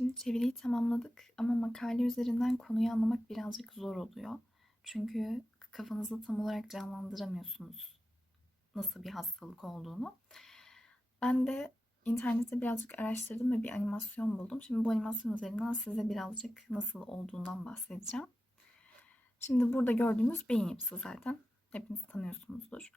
Şimdi çeviriyi tamamladık ama makale üzerinden konuyu anlamak birazcık zor oluyor. Çünkü kafanızda tam olarak canlandıramıyorsunuz nasıl bir hastalık olduğunu. Ben de internette birazcık araştırdım ve bir animasyon buldum. Şimdi bu animasyon üzerinden size birazcık nasıl olduğundan bahsedeceğim. Şimdi burada gördüğünüz beyin yapısı zaten. Hepiniz tanıyorsunuzdur.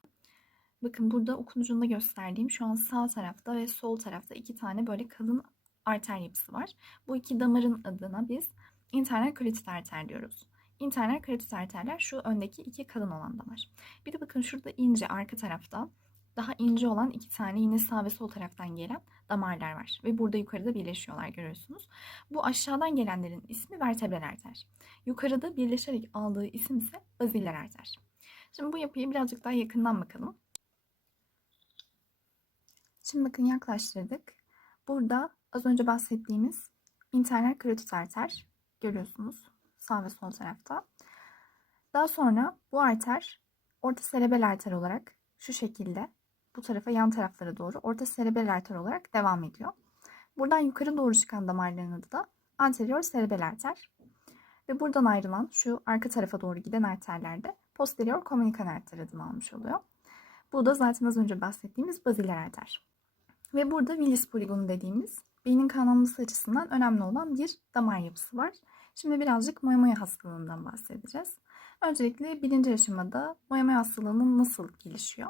Bakın burada okunucunda gösterdiğim şu an sağ tarafta ve sol tarafta iki tane böyle kalın arter yapısı var. Bu iki damarın adına biz internal karotit arter diyoruz. İnternal karotit arterler şu öndeki iki kalın olan damar. Bir de bakın şurada ince arka tarafta daha ince olan iki tane yine sağ ve sol taraftan gelen damarlar var. Ve burada yukarıda birleşiyorlar görüyorsunuz. Bu aşağıdan gelenlerin ismi vertebral arter. Yukarıda birleşerek aldığı isim ise baziller arter. Şimdi bu yapıyı birazcık daha yakından bakalım. Şimdi bakın yaklaştırdık. Burada az önce bahsettiğimiz internal karotit arter görüyorsunuz sağ ve sol tarafta. Daha sonra bu arter orta serebel arter olarak şu şekilde bu tarafa yan taraflara doğru orta serebel arter olarak devam ediyor. Buradan yukarı doğru çıkan damarların adı da anterior serebel arter. Ve buradan ayrılan şu arka tarafa doğru giden arterlerde posterior communicant arter adını almış oluyor. Bu da zaten az önce bahsettiğimiz baziller arter. Ve burada Willis poligonu dediğimiz beynin kanlanması açısından önemli olan bir damar yapısı var. Şimdi birazcık moyamoya hastalığından bahsedeceğiz. Öncelikle birinci aşamada moyamoya hastalığının nasıl gelişiyor?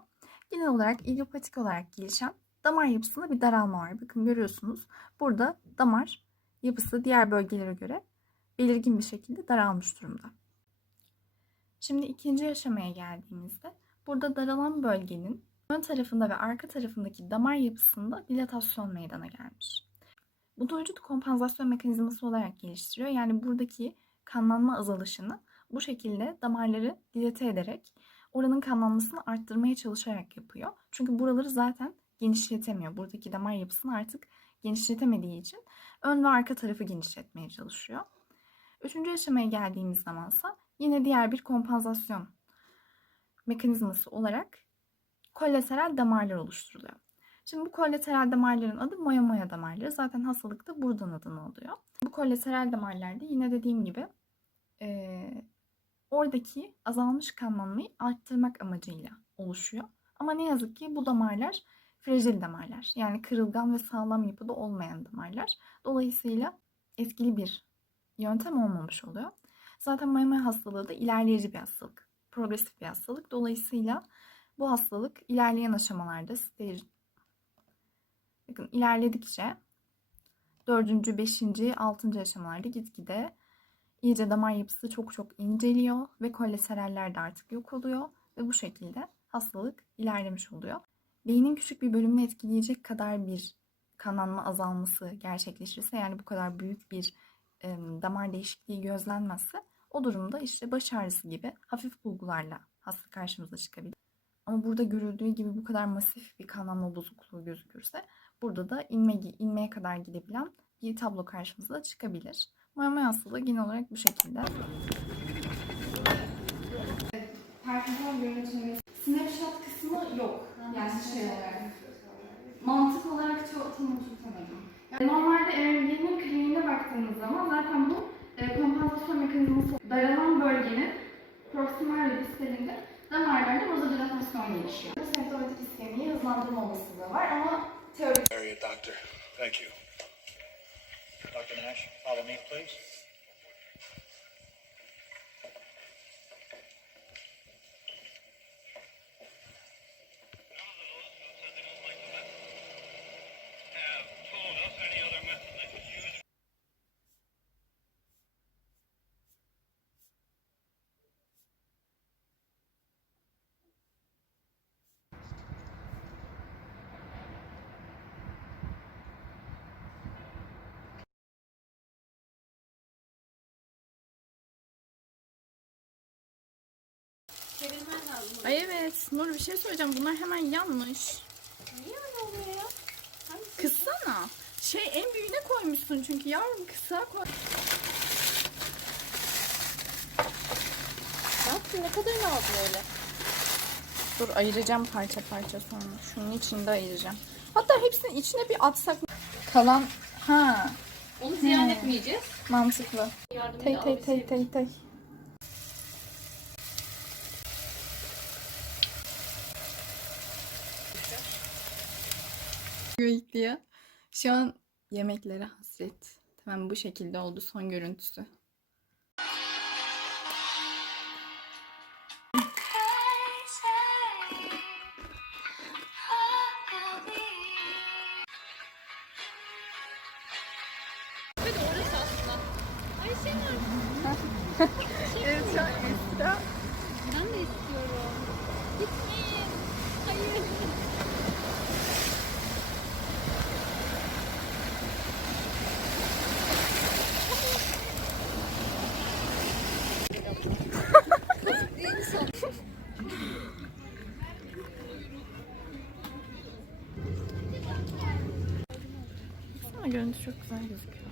Genel olarak idiopatik olarak gelişen damar yapısında bir daralma var. Bakın görüyorsunuz burada damar yapısı diğer bölgelere göre belirgin bir şekilde daralmış durumda. Şimdi ikinci aşamaya geldiğimizde burada daralan bölgenin ön tarafında ve arka tarafındaki damar yapısında dilatasyon meydana gelmiş. Bu vücut kompansasyon mekanizması olarak geliştiriyor. Yani buradaki kanlanma azalışını bu şekilde damarları dilate ederek oranın kanlanmasını arttırmaya çalışarak yapıyor. Çünkü buraları zaten genişletemiyor. Buradaki damar yapısını artık genişletemediği için ön ve arka tarafı genişletmeye çalışıyor. Üçüncü aşamaya geldiğimiz zamansa yine diğer bir kompansasyon mekanizması olarak kolateral damarlar oluşturuluyor. Şimdi bu kolateral damarların adı moya moya damarları. Zaten hastalık da buradan adını alıyor. Bu kolateral damarlarda yine dediğim gibi e, oradaki azalmış kanlanmayı arttırmak amacıyla oluşuyor. Ama ne yazık ki bu damarlar fragil damarlar. Yani kırılgan ve sağlam yapıda olmayan damarlar. Dolayısıyla etkili bir yöntem olmamış oluyor. Zaten moya moya hastalığı da ilerleyici bir hastalık. Progresif bir hastalık. Dolayısıyla bu hastalık ilerleyen aşamalarda stage Bakın ilerledikçe dördüncü, beşinci, altıncı aşamalarda gitgide iyice damar yapısı çok çok inceliyor ve koleteraller de artık yok oluyor ve bu şekilde hastalık ilerlemiş oluyor. Beynin küçük bir bölümünü etkileyecek kadar bir kanlanma azalması gerçekleşirse yani bu kadar büyük bir e, damar değişikliği gözlenmezse o durumda işte baş ağrısı gibi hafif bulgularla hasta karşımıza çıkabilir. Ama burada görüldüğü gibi bu kadar masif bir kanlanma bozukluğu gözükürse burada da inme, inmeye kadar gidebilen bir tablo karşımıza çıkabilir. Moyamoya hastalığı genel olarak bu şekilde. Parkinson görüntülemesi. Snapshot kısmı yok. Yani şey olarak. Mantık olarak çok tam normalde EMG'nin kliniğine baktığımız zaman zaten bu e, kompansasyon mekanizması daralan bölgenin proksimal ve distalinde damarlarda rozodilatasyon gelişiyor. Semptomatik iskemiyi hızlandırma olasılığı var ama teorik area, doctor. Thank you. Dr. Nash, follow me, please. Ay evet Nur bir şey söyleyeceğim. Bunlar hemen yanmış. Niye öyle oluyor ya? Kıssana. Şey en büyüğüne koymuşsun çünkü yavrum kısa koy. Ne kadar lazım öyle? Dur ayıracağım parça parça sonra. Şunun içinde ayıracağım. Hatta hepsinin içine bir atsak. Kalan ha Onu ziyan etmeyeceğiz. Mantıklı. Yardımıyla Tey tey tey tey tey. Göyükliye. Şu an yemeklere hasret. Tamam bu şekilde oldu son görüntüsü. Şey. Evet şu an Esra. Ben de istiyorum. Gitmeyin. Görüntü çok güzel gözüküyor.